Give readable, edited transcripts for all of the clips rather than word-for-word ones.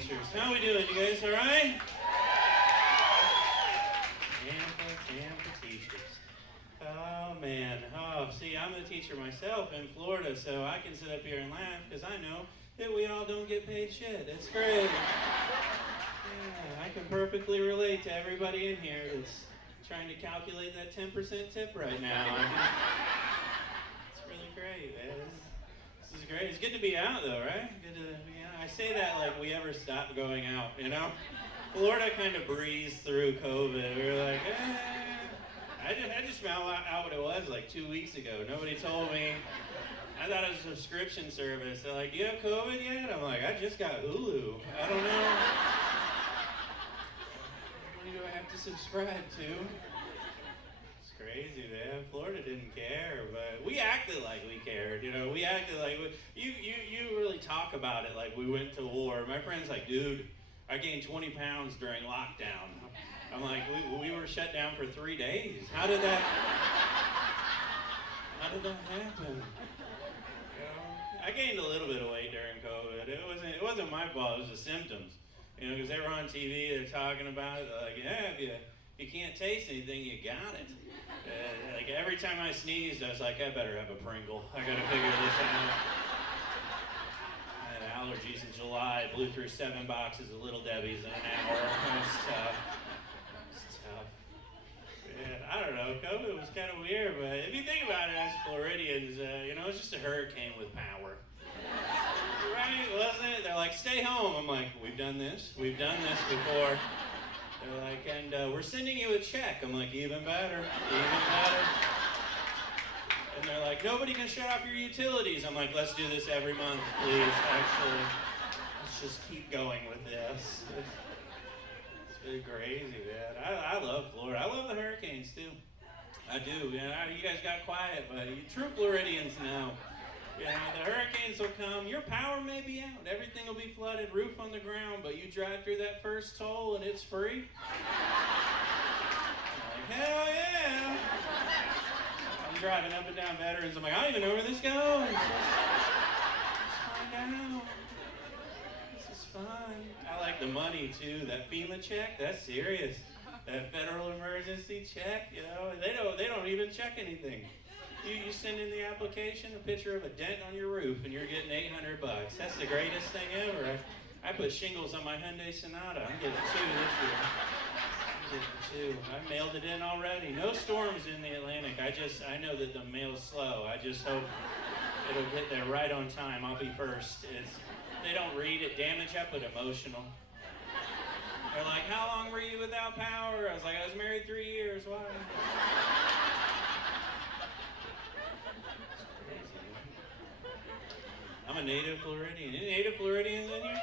teachers. How we doing, you guys, all right? Tampa teachers. Oh, man. Oh, see, I'm a teacher myself in Florida, so I can sit up here and laugh because I know that we all don't get paid shit. It's great. Yeah, I can perfectly relate to everybody in here that's trying to calculate that 10% tip right now. It's really great, man. This is great. It's good to be out, though, right? Good to be out. I say that like we ever stopped going out, you know? Florida kind of breezed through COVID. We were like, I just found out what it was like 2 weeks ago. Nobody told me. I thought it was a subscription service. They're like, do you have COVID yet? I'm like, I just got Hulu. I don't know. What do I have to subscribe to? It's crazy, man. Florida didn't care, but we acted like we cared. You know, we acted like you really talk about it like we went to war. My friend's like, dude, I gained 20 pounds during lockdown. I'm like, we were shut down for 3 days. How did that happen? You know, I gained a little bit of weight during COVID. It wasn't my fault. It was the symptoms. You know, because they were on TV, they're talking about it. They're like, yeah, if you can't taste anything, you got it. Like every time I sneezed, I was like, I better have a Pringle. I gotta figure this out. I had allergies in July. Blew through 7 boxes of Little Debbie's in an hour. It was tough. Yeah, I don't know. COVID was kind of weird, but if you think about it, as Floridians, you know, it's just a hurricane with power. Right? Wasn't it? They're like, stay home. I'm like, we've done this. We've done this before. They're like, and we're sending you a check. I'm like, even better. Even better. And they're like, nobody can shut off your utilities. I'm like, let's do this every month, please. Actually, let's just keep going with this. It's been crazy, man. I love Florida. I love the hurricanes, too. I do. You know, you guys got quiet, but you true Floridians know. You know, the hurricanes will come. Your power may be out. Everything will be flooded, roof on the ground, but you drive through that first toll and it's free. Like, hell yeah. I'm driving up and down Veterans. I'm like, I don't even know where this goes. Let's find out. This is fun. I like the money, too. That FEMA check, that's serious. That federal emergency check, you know, they don't even check anything. You send in the application, a picture of a dent on your roof, and you're getting $800. That's the greatest thing ever. I put shingles on my Hyundai Sonata. I'm getting 2 this year. I mailed it in already. No storms in the Atlantic. I know that the mail's slow. I just hope it'll get there right on time. I'll be first. They don't read it. Damage, I put emotional. They're like, how long were you without power? I was like, I was married 3 years. Why? I'm a native Floridian. Any native Floridians in here?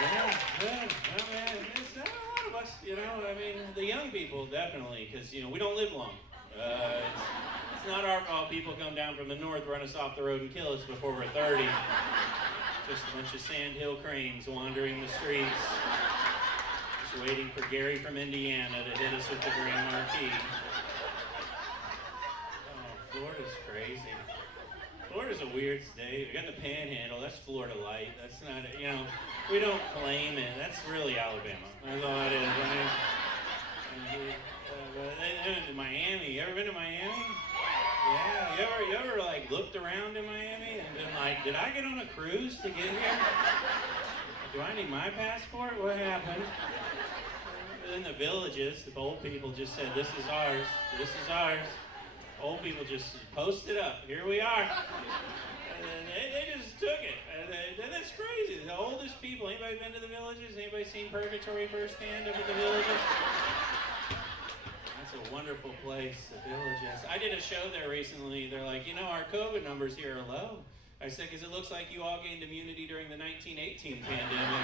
Yeah, good. Well, man, it's not a lot of us, you know. I mean, the young people, definitely, because, you know, we don't live long. It's not our fault people come down from the north, run us off the road, and kill us before we're 30. Just a bunch of sandhill cranes wandering the streets. Just waiting for Gary from Indiana to hit us with the Grand Marquis. Oh, Florida's crazy. Florida's a weird state. We got the Panhandle. That's Florida light. That's not, you know, we don't claim it. That's really Alabama. That's all it is. Miami. You ever been to Miami? Yeah. You ever like looked around in Miami and been like, did I get on a cruise to get here? Do I need my passport? What happened? In the villages, the old people just said, this is ours. This is ours. Old people just posted up. Here we are. And they just took it. And that's crazy. The oldest people. Anybody been to the villages? Anybody seen Purgatory firsthand up at the villages? That's a wonderful place, the villages. I did a show there recently. They're like, you know, our COVID numbers here are low. I said, because it looks like you all gained immunity during the 1918 pandemic.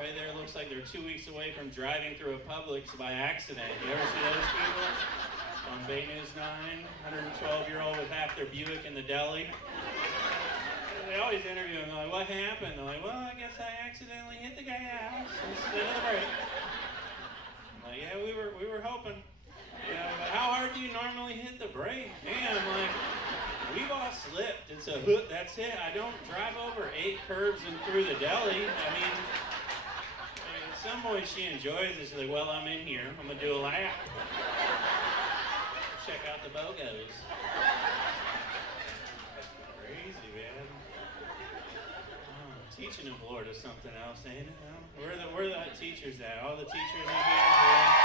Right there, it looks like they're 2 weeks away from driving through a Publix by accident. You ever see those people? On Bay News 9, 112-year-old with half their Buick in the deli. They always interview them. They're like, what happened? They're like, well, I guess I accidentally hit the guy's house instead of the brake. I'm like, yeah, we were hoping. You know, but how hard do you normally hit the brake? Damn, like, we've all slipped. It's a hood, that's it. I don't drive over 8 curbs and through the deli. I mean, at some point she enjoys it. She's like, well, I'm in here. I'm going to do a lap. Check out the BOGOs. Crazy, man. Oh, teaching in Florida is something else, ain't it? Where are the teachers at? All the teachers in here? Yeah.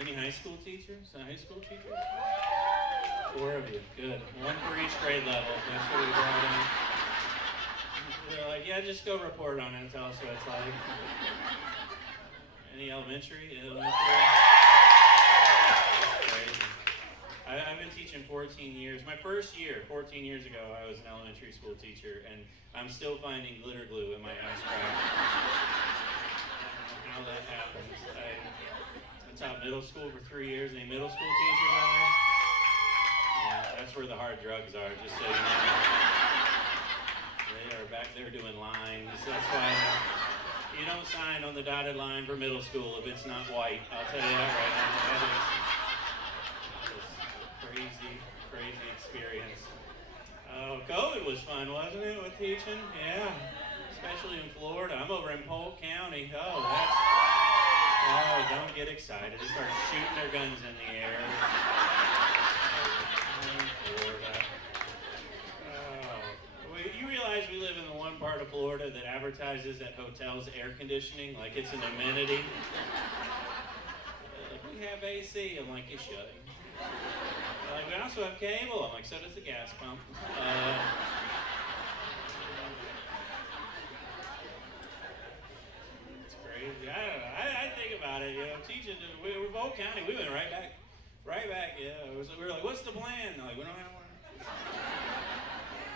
Any high school teachers? High school teachers? 4 of you. Good. 1 for each grade level. That's what we brought in. They're like, yeah, just go report on it and tell us what it's like. Any elementary? Crazy. I've been teaching 14 years. My first year, 14 years ago, I was an elementary school teacher, and I'm still finding glitter glue in my ass crack. I don't know how that happens. I taught middle school for 3 years. Any middle school teachers out there? Yeah, that's where the hard drugs are, just so you know. They are back there doing lines. That's why you don't sign on the dotted line for middle school if it's not white. I'll tell you that right now. That is crazy, crazy experience. Oh, COVID was fun, wasn't it, with teaching? Yeah, especially in Florida. I'm over in Polk County. Oh, don't get excited. They start shooting their guns in the air. Florida. Oh. You realize we live in the one part of Florida that advertises at hotels air conditioning like it's an amenity? We have AC. I'm like, you should. Like, we also have cable. I'm like, so does the gas pump. It's crazy. I don't know. I think about it, teaching, we're Polk County, we went right back, yeah. We were like, what's the plan? Like, we don't have one.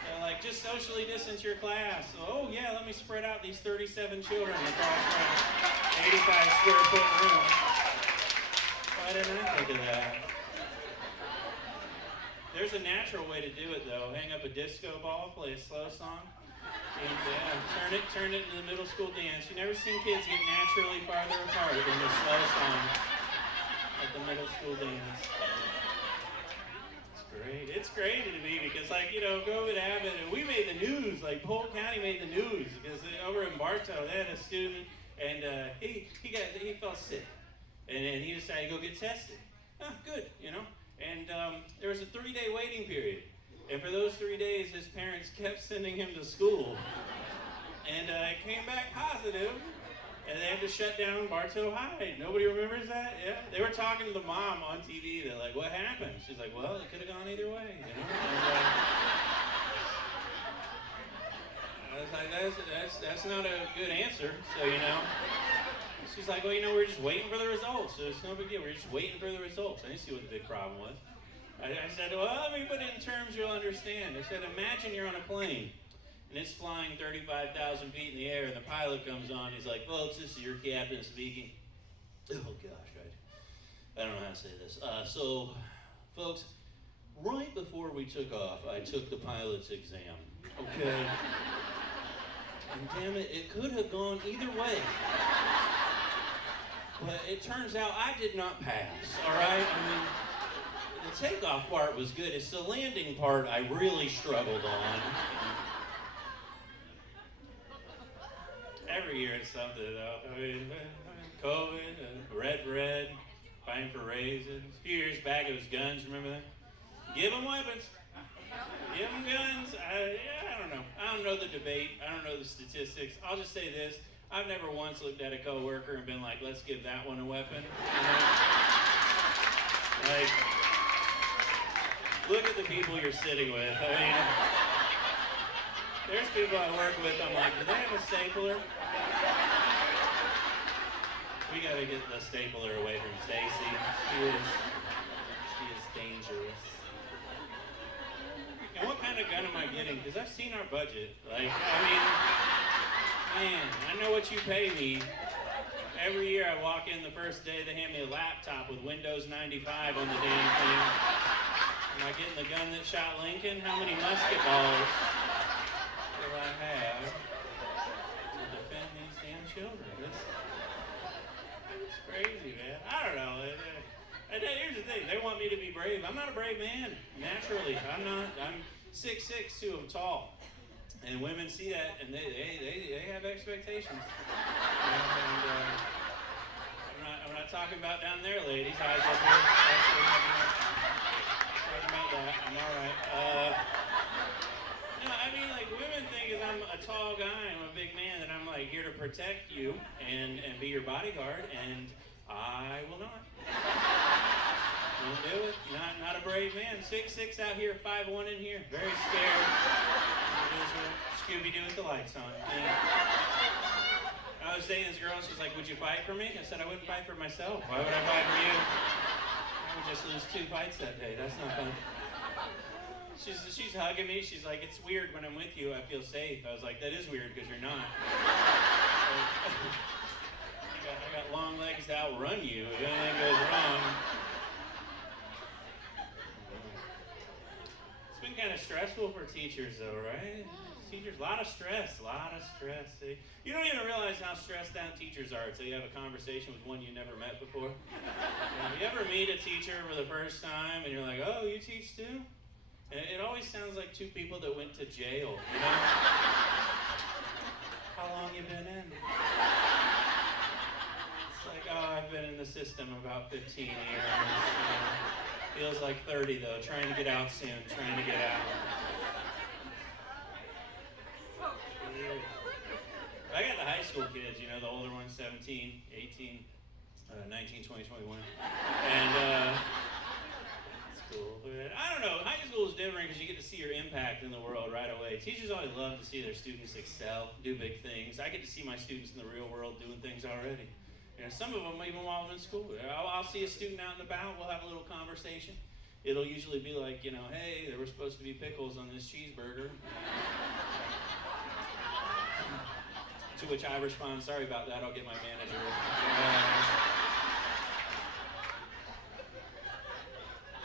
They're like, just socially distance your class. Oh, yeah, let me spread out these 37 children across my 85 square foot room. Why didn't I think of that? There's a natural way to do it, though. Hang up a disco ball, play a slow song, and turn it into the middle school dance. You never seen kids get naturally farther apart than the slow song at the middle school dance. It's great. It's crazy to me because, COVID happened, and we made the news. Like, Polk County made the news because over in Bartow, they had a student, and he felt sick, and he decided to go get tested. Oh, good, And there was a 3-day waiting period. And for those 3 days, his parents kept sending him to school. And it came back positive, and they had to shut down Bartow High. Nobody remembers that? Yeah. They were talking to the mom on TV. They're like, what happened? She's like, well, it could have gone either way. And, I was like, that's not a good answer. So, She's like, well, we're just waiting for the results. So it's no big deal. We're just waiting for the results. I didn't see what the big problem was. I said, well, let me put it in terms you'll understand. I said, imagine you're on a plane, and it's flying 35,000 feet in the air, and the pilot comes on. He's like, folks, this is your captain speaking. Oh, gosh, I don't know how to say this. So, folks, right before we took off, I took the pilot's exam, okay? And damn it, it could have gone either way. But it turns out I did not pass, all right? The takeoff part was good. It's the landing part I really struggled on. Every year it's something, though. COVID, red, fighting for raises. A few years back it was guns, remember that? Give them weapons. Give them guns. I don't know. I don't know the debate. I don't know the statistics. I'll just say this. I've never once looked at a coworker and been like, let's give that one a weapon. Look at the people you're sitting with. There's people I work with, I'm like, do they have a stapler? We gotta get the stapler away from Stacy. She is dangerous. And what kind of gun am I getting? Because I've seen our budget. Man, I know what you pay me. Every year I walk in the first day, they hand me a laptop with Windows 95 on the damn thing. Am I getting the gun that shot Lincoln? How many musket balls will I have to defend these damn children? It's crazy, man. I don't know. And then here's the thing, they want me to be brave. I'm not a brave man, naturally. I'm not. I'm 6'6", too, I'm tall. And women see that, and they have expectations. I'm not talking about down there, ladies. Eyes up here. Talking about that. I'm all right. No, I mean, like, women think if I'm a tall guy, I'm a big man, that I'm, like, here to protect you and be your bodyguard, and I will not. Won't do it. Not a brave man. 6'6" out here, 5'1" in here. Very scared. Scooby-Doo with the lights on. And I was dating this girl, and she's like, would you fight for me? I said, I wouldn't fight for myself. Why would I fight for you? I would just lose 2 fights that day. That's not fun. She's hugging me. She's like, it's weird when I'm with you. I feel safe. I was like, that is weird because you're not. I got long legs to outrun you if anything goes wrong. It's been kind of stressful for teachers, though, right? Teachers, a lot of stress. You don't even realize how stressed out teachers are until you have a conversation with one you never met before. You ever meet a teacher for the first time and you're like, oh, you teach too? And it always sounds like 2 people that went to jail, you know? How long you been in? It's like, oh, I've been in the system about 15 years. Feels like 30, though. Trying to get out soon. Trying to get out. I got the high school kids, you know, the older ones, 17, 18, 19, 20, 21. And it's cool. But I don't know. High school is different because you get to see your impact in the world right away. Teachers always love to see their students excel, do big things. I get to see my students in the real world doing things already. You know, some of them, even while I'm in school, I'll see a student out and about, we'll have a little conversation. It'll usually be like, you know, hey, there were supposed to be pickles on this cheeseburger. To which I respond, sorry about that, I'll get my manager.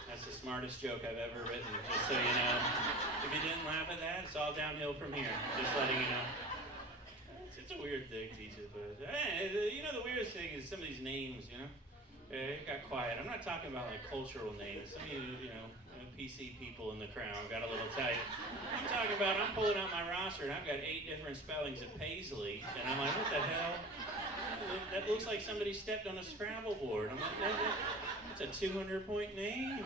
That's the smartest joke I've ever written, just so you know. If you didn't laugh at that, it's all downhill from here, just letting you know. It's a weird thing, teacher, but you know, the weirdest thing is some of these names, you know? It got quiet. I'm not talking about like cultural names. Some of you know, PC people in the crowd got a little tight. I'm talking about, I'm pulling out my roster and I've got 8 different spellings of Paisley, and I'm like, what the hell? That looks like somebody stepped on a Scrabble board. I'm like, it's a 200-point name.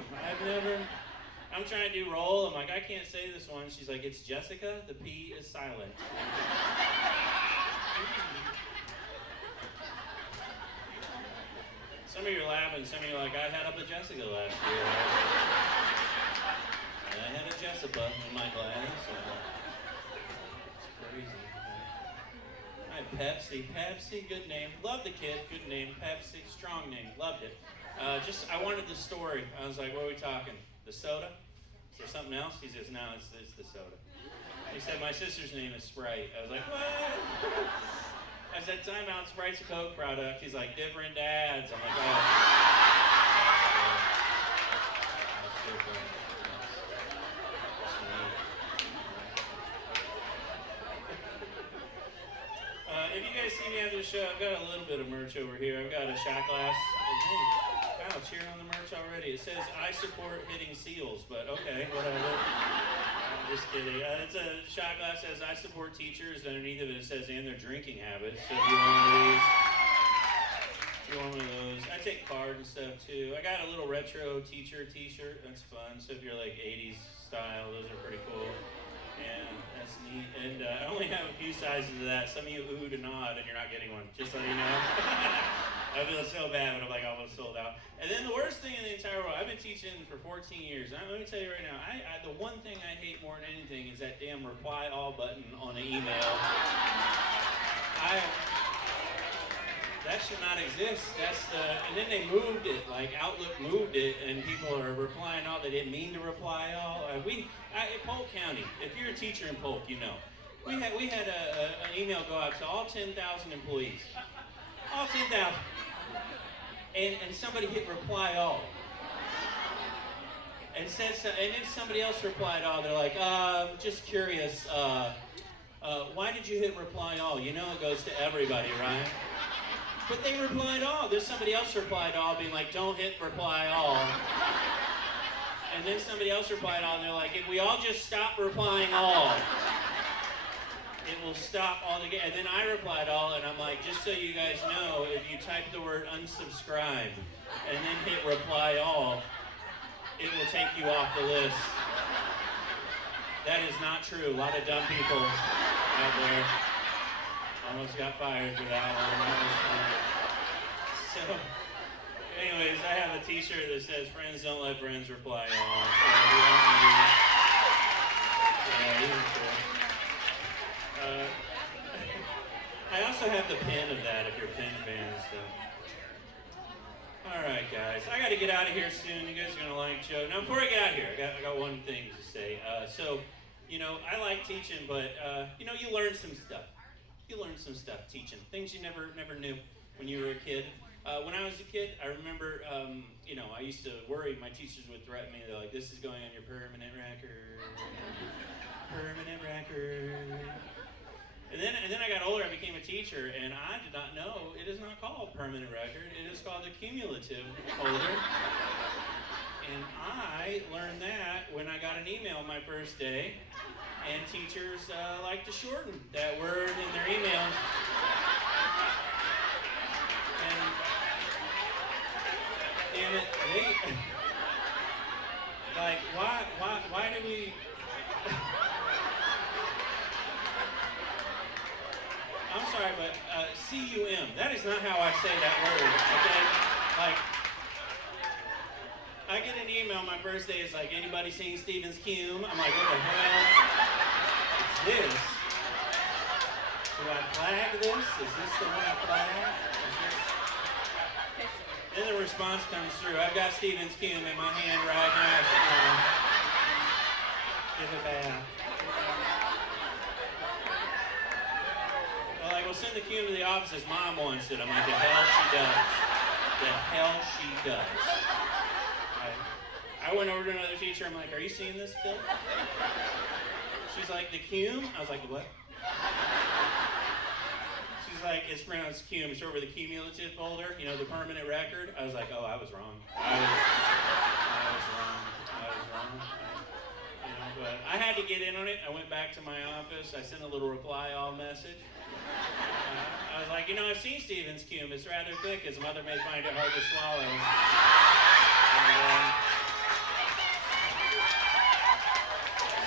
I'm trying to do roll. I'm like, I can't say this one. She's like, it's Jessica. The P is silent. Some of you are laughing, some of you are like, I had up a Jessica last year. And I had a Jessica in my glass. It's crazy. I had Pepsi, good name. Love the kid, good name. Pepsi, strong name, loved it. I wanted the story. I was like, what are we talking? The soda? Is there something else? He says, no, it's the soda. He said, my sister's name is Sprite. I was like, what? I said, time out, Sprite's a Coke product. He's like, different dads. I'm like, oh. If you guys see me after the show, I've got a little bit of merch over here. I've got a shot glass. Wow, cheering on the merch already. It says, I support hitting seals, but okay, whatever. I'm just kidding. It's a shot glass that says, I support teachers. Underneath of it, it says, and their drinking habits. So if you want one of these, if you want one of those. I take cards and stuff, too. I got a little retro teacher t-shirt. That's fun. So if you're like 80s style, those are pretty cool. And that's neat. And I only have a few sizes of that. Some of you oohed and awed, and you're not getting one. Just so you know. I feel so bad, but I'm like almost sold out. And then the worst thing in the entire world, I've been teaching for 14 years. And let me tell you right now, the one thing I hate more than anything is that damn reply all button on an email. That should not exist. And then they moved it, like Outlook moved it, and people are replying all. They didn't mean to reply all. In Polk County, if you're a teacher in Polk, you know. We had an email go out to all 10,000 employees. All 10,000. And somebody hit reply all. And then somebody else replied all. They're like, just curious, why did you hit reply all? You know it goes to everybody, right? But they replied all. There's somebody else replied all, being like, don't hit reply all. And then somebody else replied all, and they're like, if we all just stop replying all, it will stop altogether. And then I replied all, and I'm like, just so you guys know, if you type the word unsubscribe and then hit reply all, it will take you off the list. That is not true. A lot of dumb people out there almost got fired for that one. So, anyways, I have a t-shirt that says, friends don't let friends reply all. So we don't need... Yeah, even cool. I also have the pin of that if you're pin fans. So. All right, guys. I got to get out of here soon. You guys are going to like Joe. Now, before I get out of here, I got one thing to say. So, I like teaching, but, you learn some stuff. You learn some stuff teaching. Things you never knew when you were a kid. When I was a kid, I remember, I used to worry. My teachers would threaten me. They're like, this is going on your permanent record. Permanent record. And then I got older, I became a teacher, and I did not know it is not called permanent record. It is called a cumulative folder. And I learned that when I got an email my first day, and teachers like to shorten that word in their emails. And damn it, like, why do we... I'm sorry, but C-U-M, that is not how I say that word, okay? Like, I get an email my first day, it's like, anybody seen Stephen's Cume? I'm like, what the hell is this? Do I flag this? Is this the one I flag? Then the response comes through. I've got Stephen's Cume in my hand right now. Give it back. Well, we'll send the Cume to the office. His mom wants it. I'm like, the hell she does. The hell she does. I went over to another teacher. I'm like, are you seeing this, Bill? She's like, the Cume? I was like, what? She's like, it's pronounced Cume. It's over the cumulative folder, the permanent record. I was like, oh, I was wrong. I was wrong. But I had to get in on it. I went back to my office. I sent a little reply all message. I was like, I've seen Stephen's Cume. It's rather thick. His mother may find it hard to swallow. And,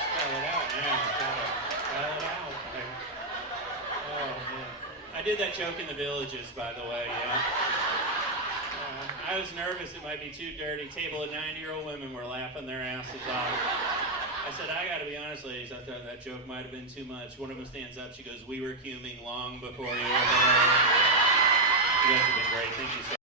spell it out now. Spell it out. Oh, man. I did that joke in the Villages, by the way, I was nervous it might be too dirty. Table of 90-year-old women were laughing their asses off. I said, I gotta be honest, ladies, I thought that joke might have been too much. One of them stands up, she goes, we were cuming long before you were born. You guys have been great. Thank you so much.